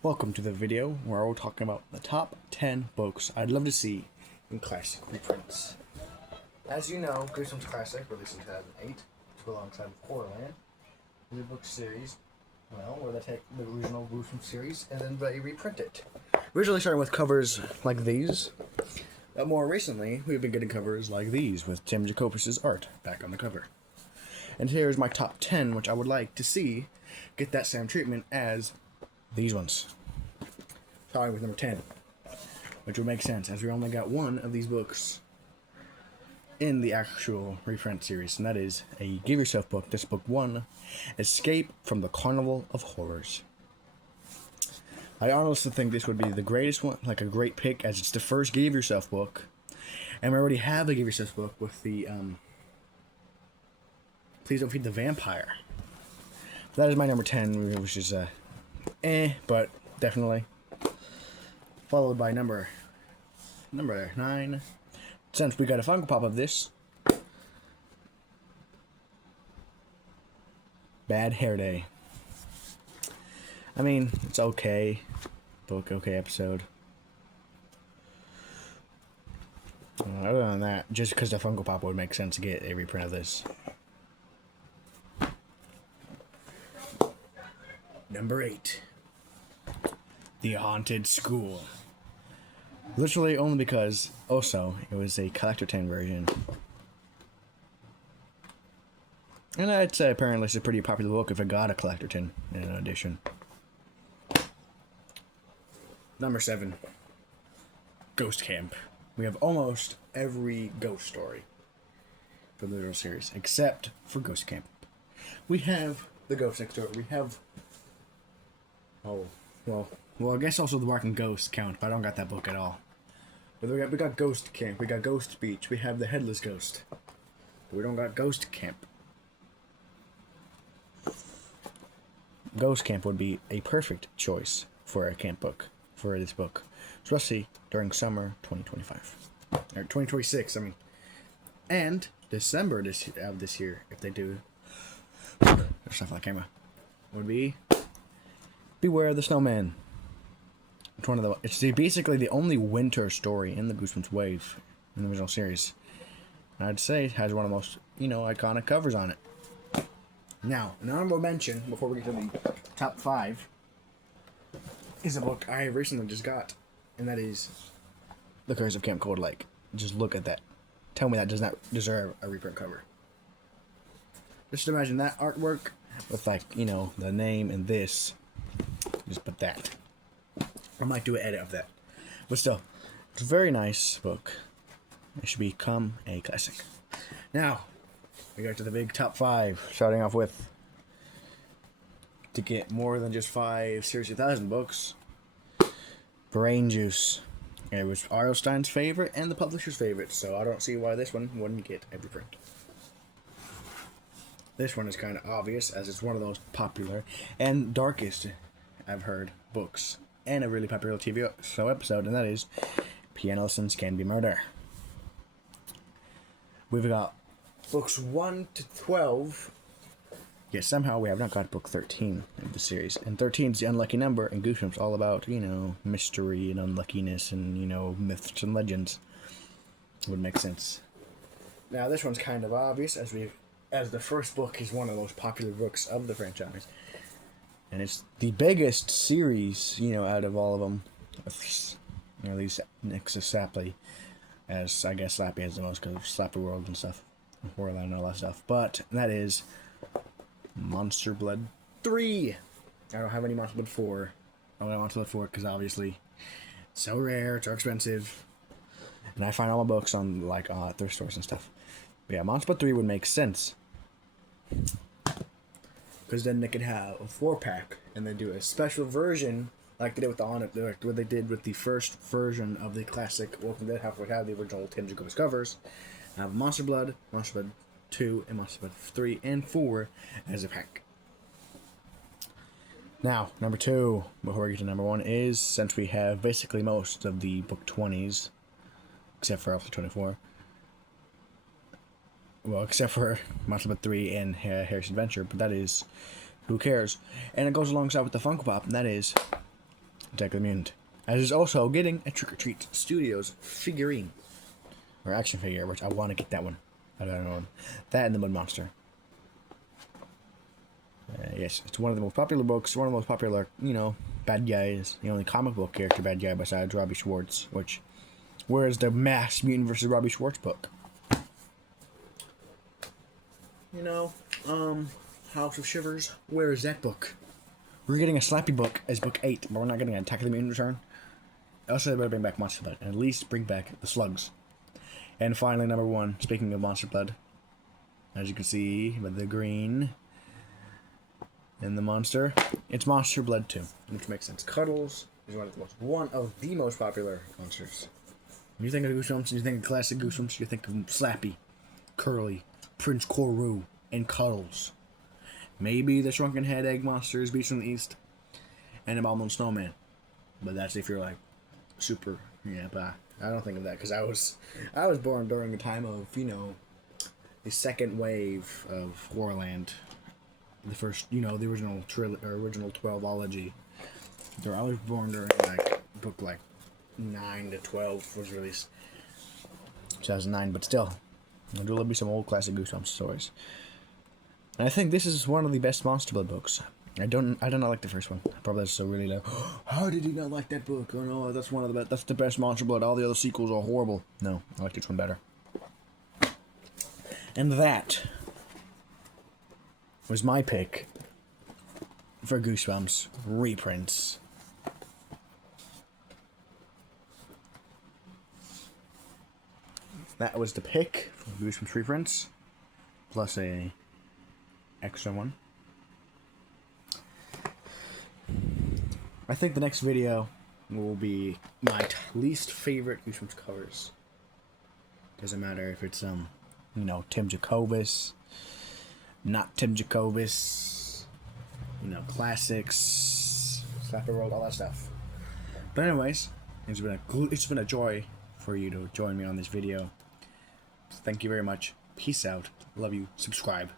Welcome to the video where we're talking about the top 10 books I'd love to see in classic reprints. As you know, Goosebumps Classic, released in 2008, alongside Horrorland, is a book series, where they take the original Goosebumps series and then they reprint it. Originally starting with covers like these, but more recently, we've been getting covers like these with Tim Jacobus' art back on the cover. And here's my top 10, which I would like to see get that same treatment as these ones. Starting with number 10, which would make sense as we only got one of these books in the actual reprint series, and that is a Give Yourself book. This book 1, Escape from the Carnival of Horrors. I honestly think this would be the greatest one, like a great pick, as it's the first Give Yourself book, and we already have a Give Yourself book with the Please Don't Feed the Vampire. That is my number 10, which is but definitely. Followed by number 9. Since we got a Funko Pop of this, Bad Hair Day. I mean, it's okay. Book, okay episode. Other than that, just because the Funko Pop would make sense to get a reprint of this. Number 8. The Haunted School. Literally only because, also, it was a collector tin version. And I'd say apparently it's a pretty popular book if it got a collector tin in an edition. Number 7. Ghost Camp. We have almost every ghost story from the original series, except for Ghost Camp. We have The Ghost Next Door. We have... Well, I guess also The Barking Ghost count, but I don't got that book at all. But we got Ghost Camp, we got Ghost Beach, we have The Headless Ghost. But we don't got Ghost Camp. Ghost Camp would be a perfect choice for a camp book, for this book. Especially during summer 2025. Or 2026, I mean. And December of this year, if they do. There's stuff on the camera. Would be Beware the Snowman. It's basically the only winter story in the Goosebumps wave in the original series. And I'd say it has one of the most, iconic covers on it. Now, an honorable mention before we get to the top 5 is a book I recently just got, and that is The Curse of Camp Cold Lake. Just look at that. Tell me that does not deserve a reprint cover. Just imagine that artwork with, the name and this. Just put that. I might do an edit of that. But still, it's a very nice book. It should become a classic. Now, we go to the big top 5. Starting off with, to get more than just 5 Series 2000 books, Brain Juice. It was R.L. Stein's favorite and the publisher's favorite, so I don't see why this one wouldn't get a reprint. This one is kind of obvious, as it's one of those popular and darkest, I've heard, books, and a really popular TV show episode, and that is Piano Lessons Can Be Murder. We've got books 1 to 12, yet somehow we have not got book 13 of the series, and 13 is the unlucky number, and Goosebumps all about, mystery and unluckiness and, myths and legends. Would make sense. Now, this one's kind of obvious, as the first book is one of the most popular books of the franchise. And it's the biggest series, out of all of them. At least next to Slappy. As I guess Slappy has the most because of Slappy World and stuff. Horrorland and all that stuff. But that is Monster Blood 3. I don't have any Monster Blood 4. I don't have Monster Blood 4 because obviously it's so rare, it's so expensive. And I find all my books on thrift stores and stuff. But yeah, Monster Blood 3 would make sense. Because then they could have a 4-pack and then do a special version like they did with what they did with the first version of the classic Walking Dead. How we had the original Tim Jacobus covers. I have Monster Blood 2, and Monster Blood 3 and 4 as a pack. Now, number 2, before we get to number 1, is, since we have basically most of the book 20s, except for Alpha 24, well, except for Monster Blood 3 and Harry's Adventure, but that is Who Cares? And it goes alongside with the Funko Pop, and that is Attack of the Mutant. As is also getting a Trick or Treat Studios figurine. Or action figure, which I want to get that one. I don't know. That and the Mud Monster. Yes, it's one of the most popular books, one of the most popular, you know, bad guys. The only comic book character bad guy besides Robbie Schwartz, which... Where's the Masked Mutant versus Robbie Schwartz book? You know, House of Shivers, where is that book? We're getting a Slappy book as book 8, but we're not getting an Attack of the Mutant return. Also, they better bring back Monster Blood, and at least bring back the Slugs. And finally, number 1, speaking of Monster Blood, as you can see with the green and the monster, it's Monster Blood 2, which makes sense. Cuddles is one of the most popular monsters. When you think of Goosebumps, you think of classic Goosebumps, you think of Slappy, Curly, Prince Koru, and Cuddles. Maybe the Shrunken Head Egg Monsters, Beast from the East, and Abominable Snowman. But that's if you're like super, yeah, but I don't think of that because I was born during a time of, you know, the second wave of Horrorland. The first, you know, the original original 12ology. I was born during like book like 9 to 12 was released 2009, but still, there will be some old classic Goosebumps stories. And I think this is one of the best Monster Blood books. I don't like the first one. Probably that's so really like, oh, how did he not like that book? Oh no, that's one of the best. That's the best Monster Blood. All the other sequels are horrible. No, I like this one better. And that was my pick for Goosebumps reprints. That was the pick for Goosebumps reprints, plus a extra one. I think the next video will be my least favorite Goosebumps covers. Doesn't matter if it's you know, Tim Jacobus, not Tim Jacobus, you know, classics, Slapper World, all that stuff. But anyways, it's been a joy for you to join me on this video. Thank you very much. Peace out. Love you. Subscribe.